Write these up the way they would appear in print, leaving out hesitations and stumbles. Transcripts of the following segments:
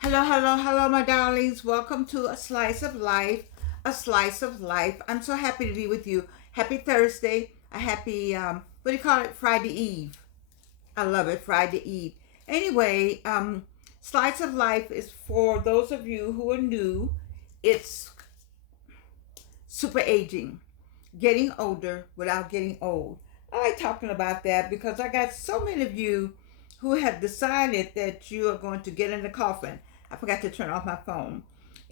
Hello, hello, hello, my darlings. Welcome to A Slice of Life. A Slice of Life. I'm so happy to be with you. Happy Thursday. A happy, what do you call it? Friday Eve. I love it, Friday Eve. Anyway, Slice of Life is for those of you who are new. It's super aging, getting older without getting old. I like talking about that because I got so many of you who have decided that you are going to get in the coffin. I forgot to turn off my phone.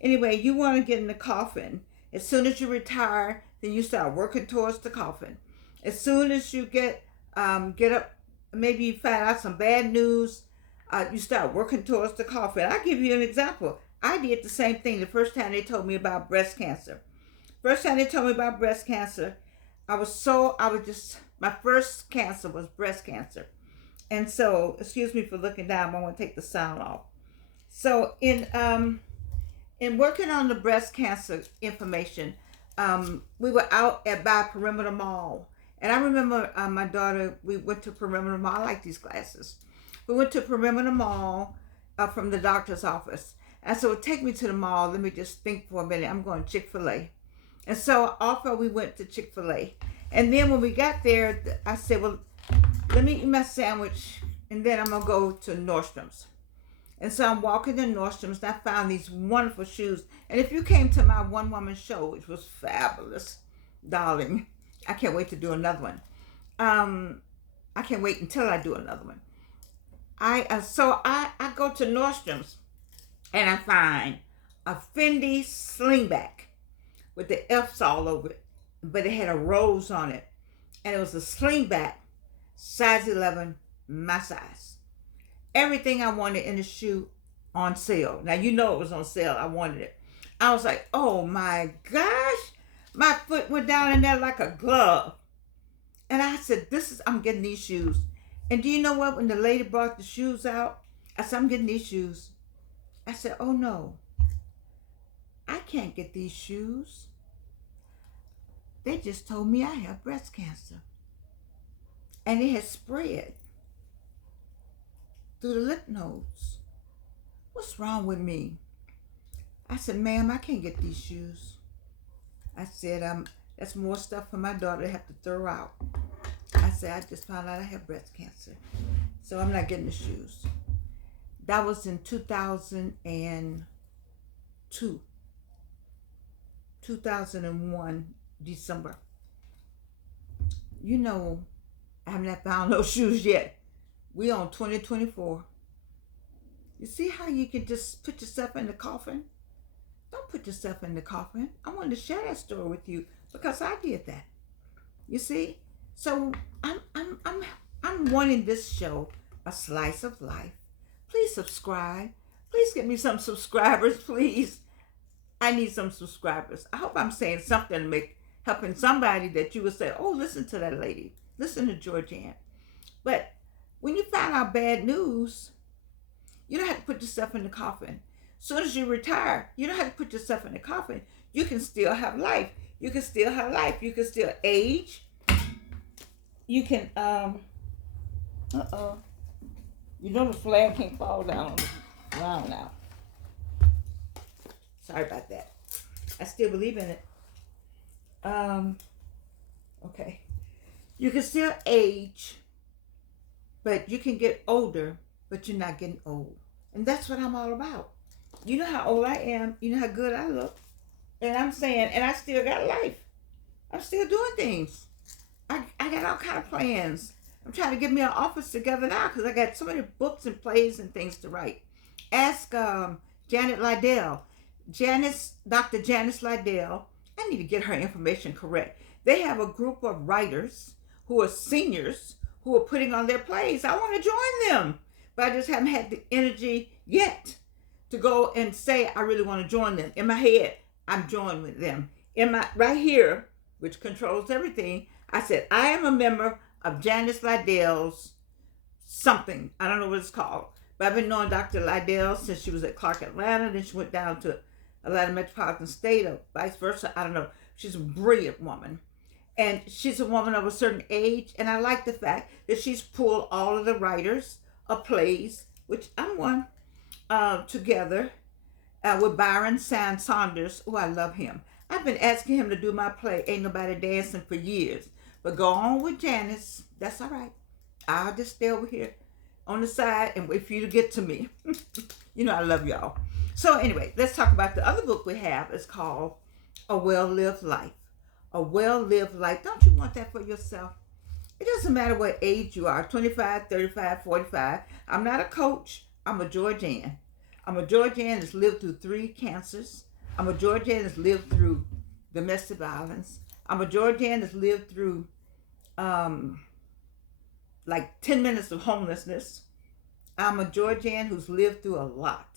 Anyway, you want to get in the coffin. As soon as you retire, then you start working towards the coffin. As soon as you get up, maybe you find out some bad news, you start working towards the coffin. I'll give you an example. I did the same thing the first time they told me about breast cancer. First time they told me about breast cancer, my first cancer was breast cancer. And so, excuse me for looking down, but I want to take the sound off. So, in working on the breast cancer information, we were out at by Perimeter Mall. And I remember my daughter, we went to Perimeter Mall. I like these glasses. We went to Perimeter Mall from the doctor's office. And so, take me to the mall. Let me just think for a minute. I'm going to Chick-fil-A. And so off we went to Chick-fil-A. And then when we got there, I said, well, let me eat my sandwich and then I'm going to go to Nordstrom's. And so I'm walking in Nordstrom's and I found these wonderful shoes. And if you came to my one-woman show, which was fabulous, darling, I can't wait to do another one. I can't wait until I do another one. I go to Nordstrom's and I find a Fendi slingback with the F's all over it, but it had a rose on it. And it was a slingback, size 11, my size. Everything I wanted in the shoe on sale. Now, you know it was on sale. I wanted it. I was like, oh my gosh. My foot went down in there like a glove. And I said, I'm getting these shoes. And do you know what? When the lady brought the shoes out, I said, I'm getting these shoes. I said, oh no. I can't get these shoes. They just told me I have breast cancer. And it has spread through the lymph nodes. What's wrong with me? I said, ma'am, I can't get these shoes. I said, that's more stuff for my daughter to have to throw out. I said, I just found out I have breast cancer. So I'm not getting the shoes. That was in 2002. 2001, December. You know, I haven't found those shoes yet. We on 2024. You see how you can just put yourself in the coffin? Don't put yourself in the coffin. I wanted to share that story with you because I did that. You see? So I'm wanting this show, A Slice of Life. Please subscribe. Please get me some subscribers, please. I need some subscribers. I hope I'm saying something to make helping somebody that you would say, oh, listen to that lady. Listen to Georgianne. But when you find out bad news, you don't have to put yourself in the coffin. As soon as you retire, you don't have to put yourself in the coffin. You can still have life. You can still have life. You can still age. You can, You know the flag can't fall down on the ground now. Sorry about that. I still believe in it. Okay. You can still age, but you can get older, but you're not getting old. And that's what I'm all about. You know how old I am. You know how good I look. And I'm saying, and I still got life. I'm still doing things. I got all kind of plans. I'm trying to get me an office together now because I got so many books and plays and things to write. Ask Janet Lydell. Dr. Janice Lydell, I need to get her information correct. They have a group of writers who are seniors who are putting on their plays. I want to join them, but I just haven't had the energy yet to go and say I really want to join them. In my head, I'm joining with them. In my right here, which controls everything, I said I am a member of Janice Lydell's something. I don't know what it's called, but I've been knowing Dr. Lydell since she was at Clark Atlanta. Then she went down to Atlanta Metropolitan State or vice versa. I don't know. She's a brilliant woman. And she's a woman of a certain age. And I like the fact that she's pulled all of the writers of plays, which I'm one, together with Byron Saunders. Oh, I love him. I've been asking him to do my play, Ain't Nobody Dancing, for years. But go on with Janice. That's all right. I'll just stay over here on the side and wait for you to get to me. You know I love y'all. So anyway, let's talk about the other book we have. It's called A Well-Lived Life. A Well-Lived Life. Don't you want that for yourself? It doesn't matter what age you are, 25, 35, 45. I'm not a coach. I'm a Georgian. I'm a Georgian that's lived through 3 cancers. I'm a Georgian that's lived through domestic violence. I'm a Georgian that's lived through like 10 minutes of homelessness. I'm a Georgian who's lived through a lot.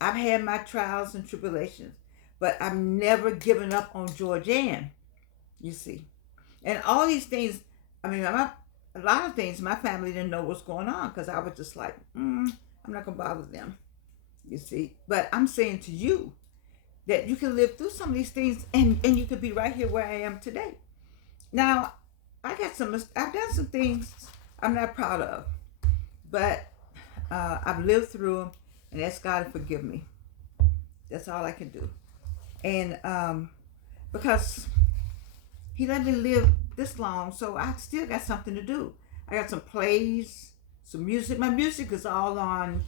I've had my trials and tribulations, but I've never given up on Georgian, you see. And all these things, I mean, a lot of things my family didn't know what's going on because I was just like, I'm not going to bother them, you see. But I'm saying to you that you can live through some of these things and you could be right here where I am today. Now, I've done some things I'm not proud of, but I've lived through them and ask God to forgive me. That's all I can do. And because He let me live this long, so I still got something to do. I got some plays, some music. My music is all on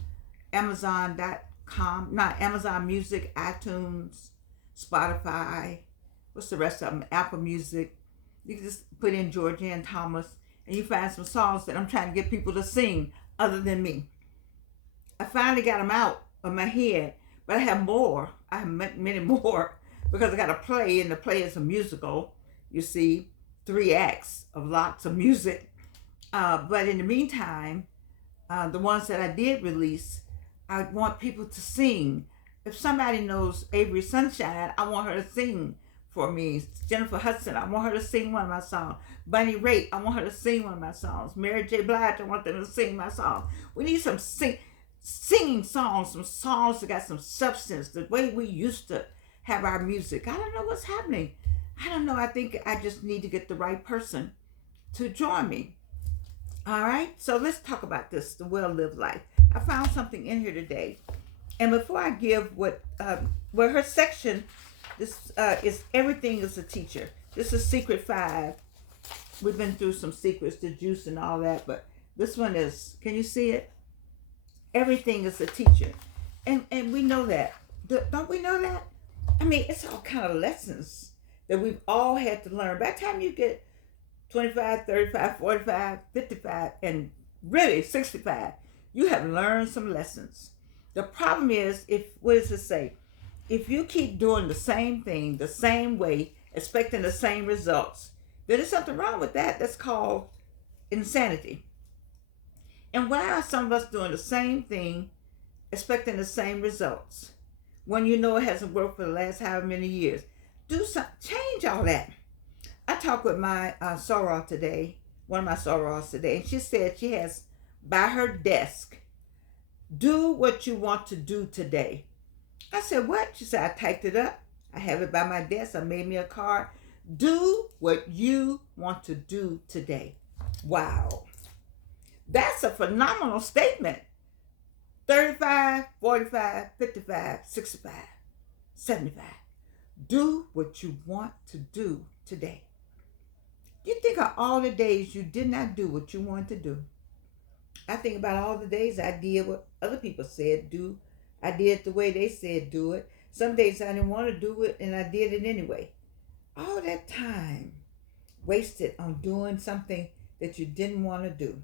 Amazon.com, not Amazon Music, iTunes, Spotify. What's the rest of them? Apple Music. You can just put in Georgian Thomas and you find some songs that I'm trying to get people to sing other than me. I finally got them out of my head, but I have more. I have many more because I got a play, and the play is a musical. You see, 3 acts of lots of music. But in the meantime, the ones that I did release, I want people to sing. If somebody knows Avery Sunshine, I want her to sing for me. Jennifer Hudson, I want her to sing one of my songs. Bunny Raitt, I want her to sing one of my songs. Mary J. Blige, I want them to sing my songs. We need some singing songs, some songs that got some substance, the way we used to have our music. I don't know what's happening. I don't know. I think I just need to get the right person to join me. All right, so let's talk about this, the well-lived life. I found something in here today. And before I give her section, this is Everything is a Teacher. This is Secret 5. We've been through some secrets, the juice and all that, but this one is, can you see it? Everything is a teacher. And we know that. Don't we know that? I mean, it's all kind of lessons that we've all had to learn. By the time you get 25, 35, 45, 55, and really 65, you have learned some lessons. The problem is, what does it say? If you keep doing the same thing, the same way, expecting the same results, then there's something wrong with that. That's called insanity. And why are some of us doing the same thing, expecting the same results, when you know it hasn't worked for the last however many years? Do something, change all that. I talked with my soror today, one of my sorors today, and she said she has by her desk, do what you want to do today. I said, what? She said, I typed it up. I have it by my desk. I made me a card. Do what you want to do today. Wow. That's a phenomenal statement. 35, 45, 55, 65, 75. Do what you want to do today. You think of all the days you did not do what you wanted to do. I think about all the days I did what other people said do. I did it the way they said do it. Some days I didn't want to do it and I did it anyway. All that time wasted on doing something that you didn't want to do.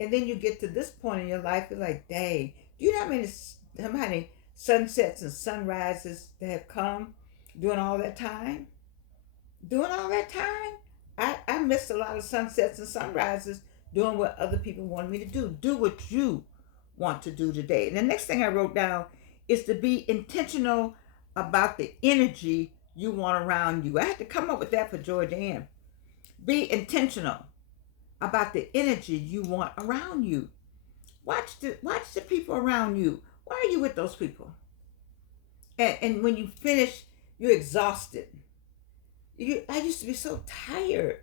And then you get to this point in your life, you're like, dang, do you know how many sunsets and sunrises that have come during all that time? During all that time, I missed a lot of sunsets and sunrises doing what other people wanted me to do. Do what you want to do today. And the next thing I wrote down is to be intentional about the energy you want around you. I had to come up with that for Georgianne. Be intentional about the energy you want around you. Watch the people around you. Why are you with those people? And when you finish, you're exhausted. I used to be so tired.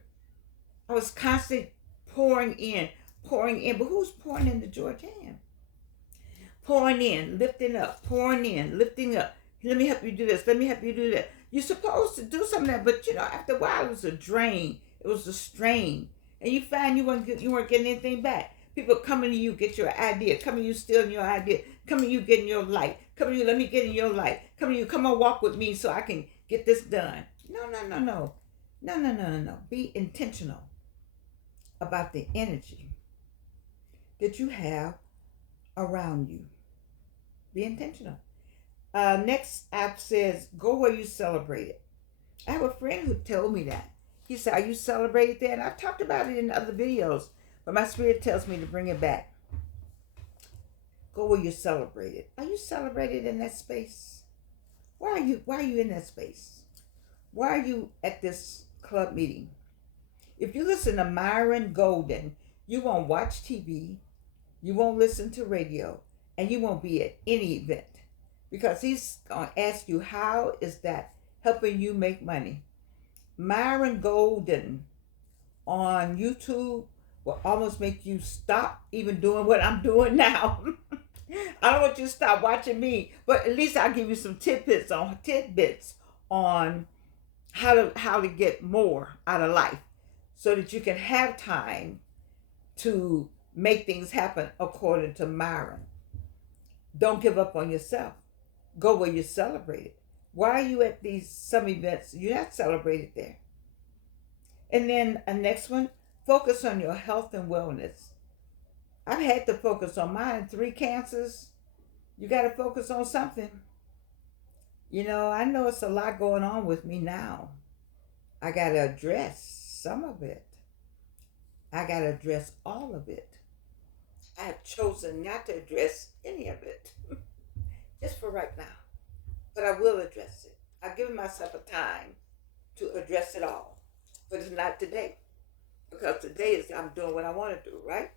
I was constantly pouring in. But who's pouring into Georgianne? pouring in, lifting up, pouring in, lifting up. Let me help you do this. Let me help you do that. You're supposed to do some of that, but after a while, it was a drain. It was a strain, and you find you weren't getting anything back. People coming to you, get your idea. Coming to you, stealing your idea. Coming to you, getting your light. Coming to you, let me get in your light. Coming to you, come on, walk with me so I can get this done. No. Be intentional about the energy that you have around you. Be intentional. Next app says, go where you celebrate it. I have a friend who told me that. He said, are you celebrated there? And I've talked about it in other videos, but my spirit tells me to bring it back. Go where you celebrate it. Are you celebrated in that space? Why are you in that space? Why are you at this club meeting? If you listen to Myron Golden, you won't watch TV, you won't listen to radio, and you won't be at any event, because he's going to ask you, how is that helping you make money? Myron Golden on YouTube will almost make you stop even doing what I'm doing now. I don't want you to stop watching me, but at least I'll give you some tidbits on how to get more out of life, so that you can have time to make things happen according to Myron. Don't give up on yourself. Go where you're celebrated. Why are you at some events? You're not celebrated there. And then a next one, focus on your health and wellness. I've had to focus on mine. 3 cancers. You got to focus on something. I know it's a lot going on with me now. I got to address some of it. I got to address all of it. I have chosen not to address any of it, just for right now. But I will address it. I've given myself a time to address it all. But it's not today. Because today is I'm doing what I want to do, right?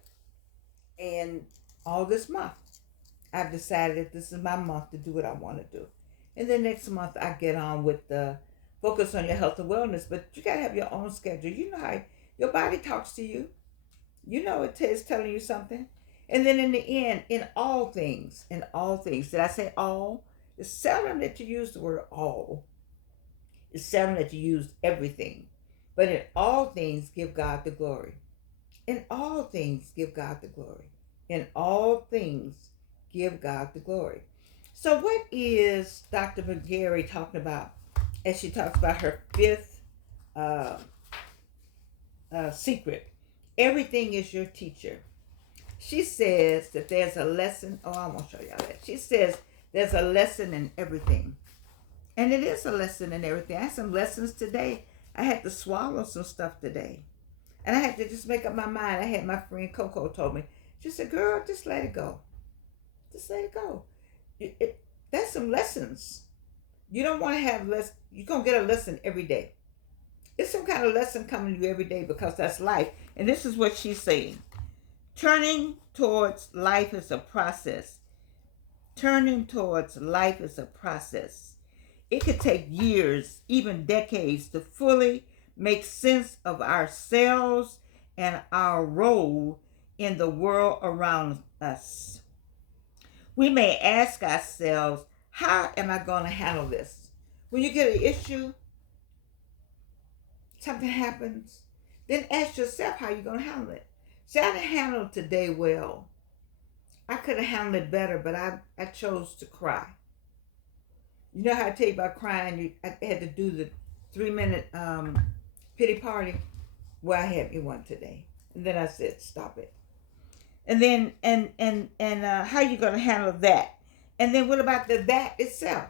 And all this month, I've decided that this is my month to do what I want to do. And then next month, I get on with the focus on your health and wellness. But you got to have your own schedule. You know how your body talks to you. You know it is telling you something. And then in the end, in all things, did I say all? It's seldom that you use the word all. It's seldom that you use everything. But in all things, give God the glory. In all things, give God the glory. In all things, give God the glory. So what is Dr. McGarry talking about as she talks about her 5th secret? Everything is your teacher. She says that there's a lesson. Oh, I won't show y'all that. She says there's a lesson in everything. And it is a lesson in everything. I had some lessons today. I had to swallow some stuff today. And I had to just make up my mind. I had my friend Coco told me. She said, girl, just let it go. Just let it go. That's some lessons. You don't want to have less. You're going to get a lesson every day. It's some kind of lesson coming to you every day, because that's life. And this is what she's saying. Turning towards life is a process. Turning towards life is a process. It could take years, even decades, to fully make sense of ourselves and our role in the world around us. We may ask ourselves, how am I going to handle this? When you get an issue, something happens, then ask yourself how you're going to handle it. See, I didn't handle today well. I could have handled it better, but I chose to cry. You know how I tell you about crying? I had to do the 3-minute pity party. Well, I had me one today. And then I said, stop it. And then, how you going to handle that? And then what about that itself?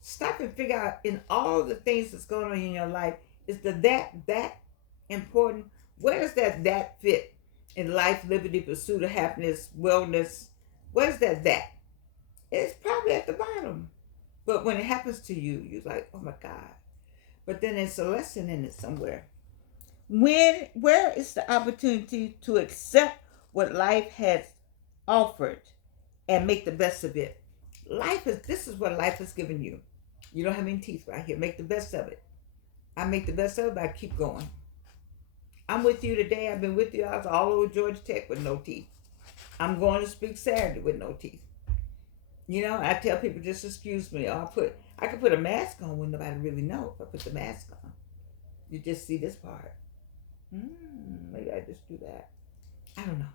Stop and figure out, in all the things that's going on in your life, is that important? Where does that fit in life, liberty, pursuit of happiness, wellness? Where's that? It's probably at the bottom. But when it happens to you, you're like, oh my God. But then there's a lesson in it somewhere. Where is the opportunity to accept what life has offered and make the best of it? This is what life has given you. You don't have any teeth right here. Make the best of it. I make the best of it, but I keep going. I'm with you today. I've been with you. I was all over Georgia Tech with no teeth. I'm going to speak Saturday with no teeth. You know, I tell people just excuse me, or I could put a mask on when nobody really know if I put the mask on. You just see this part. Maybe I just do that. I don't know.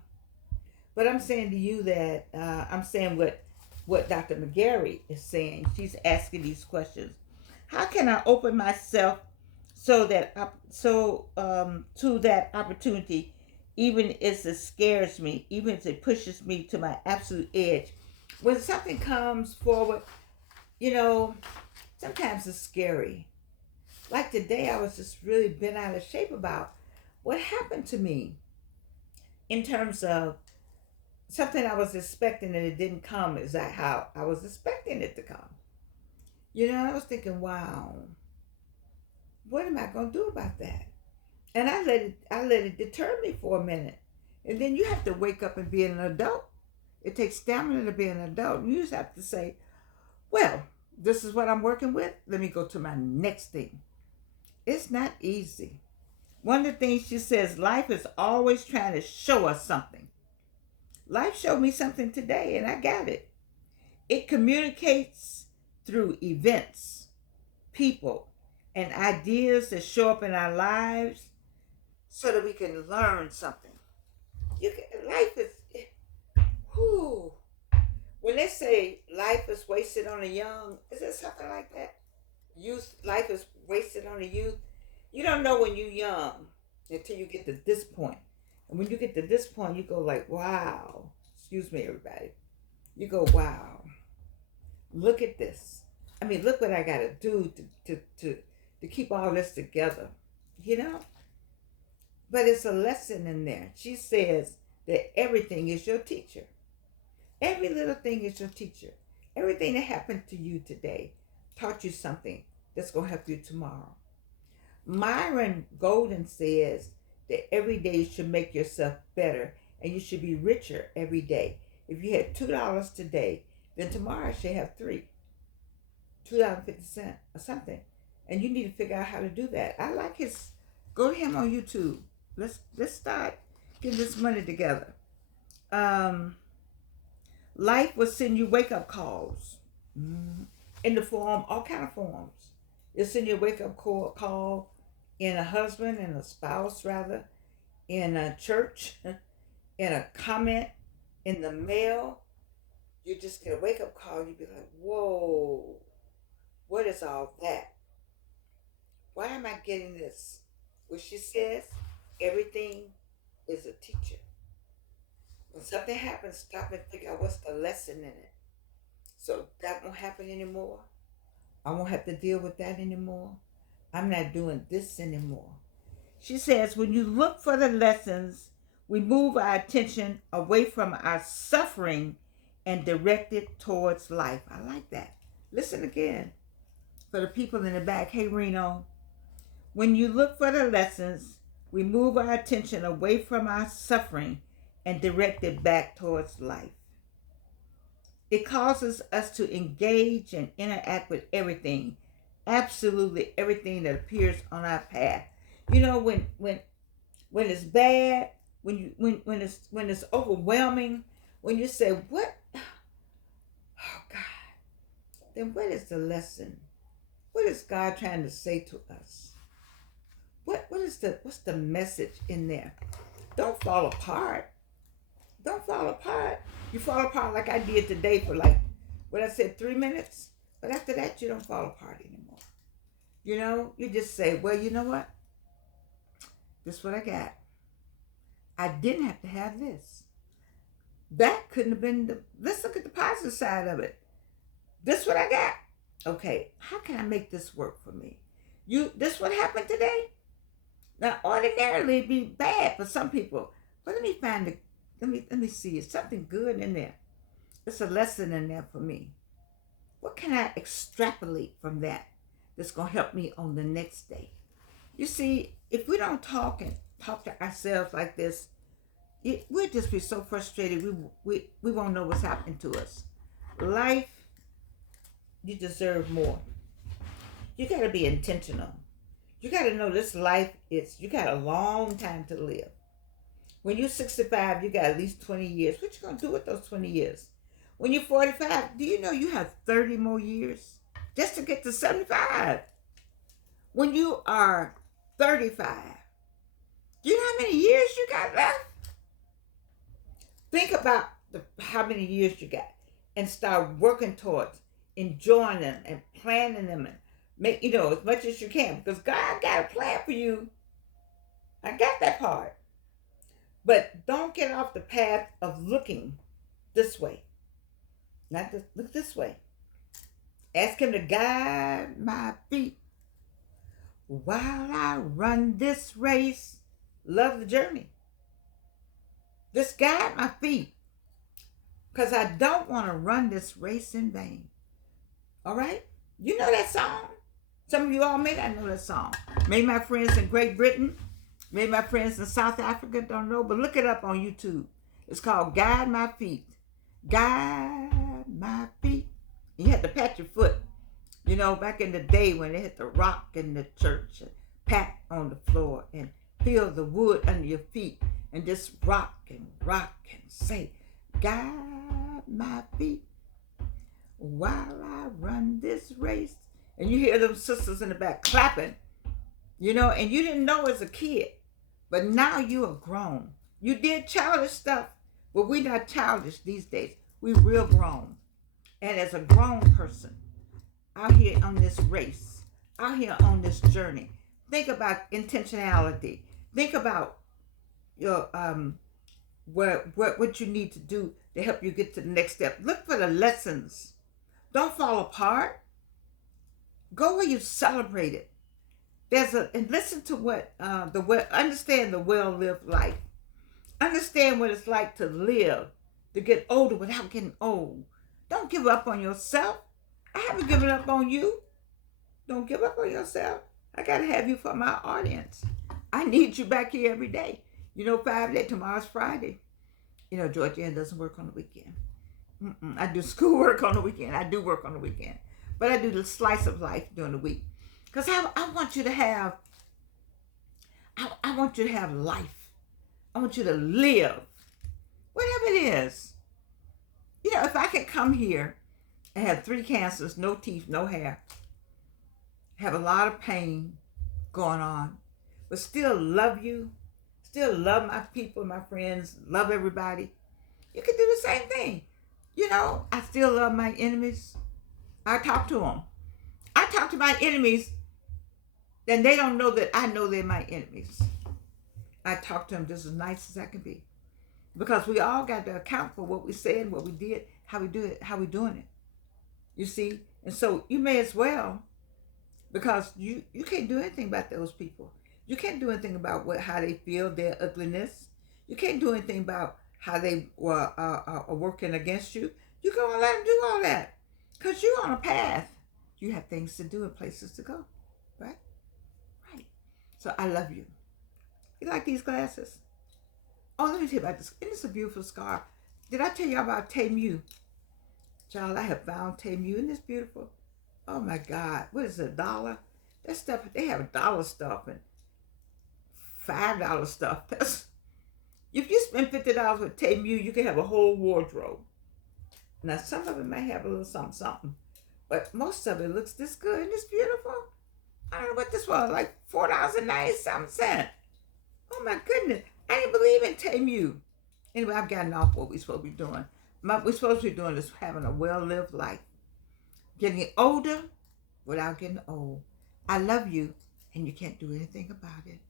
But I'm saying to you that I'm saying what Dr. McGarry is saying. She's asking these questions. How can I open myself to that opportunity, even if it scares me, even if it pushes me to my absolute edge? When something comes forward, you know, sometimes it's scary. Like today, I was just really bent out of shape about what happened to me in terms of something I was expecting and it didn't come exactly how I was expecting it to come. You know, I was thinking, wow, what am I gonna do about that? And I let it deter me for a minute. And then you have to wake up and be an adult. It takes stamina to be an adult. You just have to say, well, this is what I'm working with. Let me go to my next thing. It's not easy. One of the things she says, life is always trying to show us something. Life showed me something today and I got it. It communicates through events, people, and ideas that show up in our lives so that we can learn something. Life is, whew. When they say life is wasted on the young, is it something like that? Youth, life is wasted on the youth. You don't know when you're young until you get to this point. And when you get to this point, you go like, wow. Excuse me, everybody. You go, wow. Look at this. I mean, look what I got to do to keep all this together. You know? But it's a lesson in there. She says that everything is your teacher. Every little thing is your teacher. Everything that happened to you today taught you something that's going to help you tomorrow. Myron Golden says that every day you should make yourself better and you should be richer every day. If you had $2 today, then tomorrow you should have $2.50 or something. And you need to figure out how to do that. I like his, go to him on YouTube. Let's start getting this money together. Life will send you wake up calls in the form, all kind of forms. It'll send you a wake up call in a husband and a spouse, rather, in a church, in a comment, in the mail. You just get a wake up call. You be like, whoa, what is all that? Why am I getting this? Well, she says everything is a teacher. When something happens, stop and figure out what's the lesson in it. So that won't happen anymore. I won't have to deal with that anymore. I'm not doing this anymore. She says, when you look for the lessons, we move our attention away from our suffering and direct it towards life. I like that. Listen again. For the people in the back, hey Reno, when you look for the lessons, we move our attention away from our suffering and direct it back towards life. It causes us to engage and interact with everything, absolutely everything that appears on our path. You know, when it's bad, when it's overwhelming, when you say, what? Oh God. Then what is the lesson? What is God trying to say to us? What's the message in there? Don't fall apart. Don't fall apart. You fall apart like I did today for like, what I said, 3 minutes. But after that, you don't fall apart anymore. You know, you just say, well, you know what? This is what I got. I didn't have to have this. That couldn't have been let's look at the positive side of it. This is what I got. Okay, how can I make this work for me? This what happened today? Now, ordinarily, it'd be bad for some people. But let me see. It's something good in there. It's a lesson in there for me. What can I extrapolate from that that's going to help me on the next day? You see, if we don't talk to ourselves like this, we'll just be so frustrated. We won't know what's happening to us. Life, you deserve more. You got to be intentional. You got to know this life you got a long time to live. When you're 65, you got at least 20 years. What you going to do with those 20 years? When you're 45, do you know you have 30 more years just to get to 75? When you are 35, do you know how many years you got left? Think about how many years you got and start working towards enjoying them and planning them and make, as much as you can, because God got a plan for you. I got that part. But don't get off the path of looking this way. Not this, look this way. Ask him to guide my feet while I run this race. Love the journey. Just guide my feet, because I don't want to run this race in vain. All right? You know that song? Some of you all may not know that song. Maybe my friends in Great Britain, maybe my friends in South Africa don't know, but look it up on YouTube. It's called Guide My Feet. Guide my feet. You had to pat your foot. Back in the day when they had to rock in the church and pat on the floor and feel the wood under your feet and just rock and say, guide my feet while I run this race. And you hear them sisters in the back clapping, and you didn't know as a kid, but now you are grown. You did childish stuff, but we're not childish these days. We're real grown. And as a grown person, out here on this race, out here on this journey, think about intentionality. Think about your what you need to do to help you get to the next step. Look for the lessons. Don't fall apart. Go where you celebrate it. And listen to understand the well-lived life. Understand what it's like to live, to get older without getting old. Don't give up on yourself. I haven't given up on you. Don't give up on yourself. I got to have you for my audience. I need you back here every day. 5 days, tomorrow's Friday. Georgia Ann doesn't work on the weekend. I do schoolwork on the weekend. I do work on the weekend. But I do the slice of life during the week. Because I want you to have, I want you to have life. I want you to live. Whatever it is. If I could come here and have 3 cancers, no teeth, no hair, have a lot of pain going on, but still love you, still love my people, my friends, love everybody, you can do the same thing. I still love my enemies. I talk to them. I talk to my enemies, and they don't know that I know they're my enemies. I talk to them just as nice as I can be. Because we all got to account for what we said, what we did, how we do it, how we doing it. You see? And so you may as well, because you can't do anything about those people. You can't do anything about how they feel, their ugliness. You can't do anything about how they are working against you. You're going to let them do all that. Because you're on a path. You have things to do and places to go. Right? Right. So I love you. You like these glasses? Oh, let me tell you about this. Isn't this a beautiful scarf? Did I tell you about Temu? Child, I have found Temu. Isn't this beautiful? Oh my God. What is it, $1? That stuff, they have $1 stuff and $5 stuff. If you spend $50 with Temu, you can have a whole wardrobe. Now, some of it may have a little something, but most of it looks this good. Isn't this beautiful? I don't know what this was, like $4.90. Oh my goodness. I didn't believe in Temu. Anyway, I've gotten off what we're supposed to be doing. What we're supposed to be doing is having a well-lived life. Getting older without getting old. I love you, and you can't do anything about it.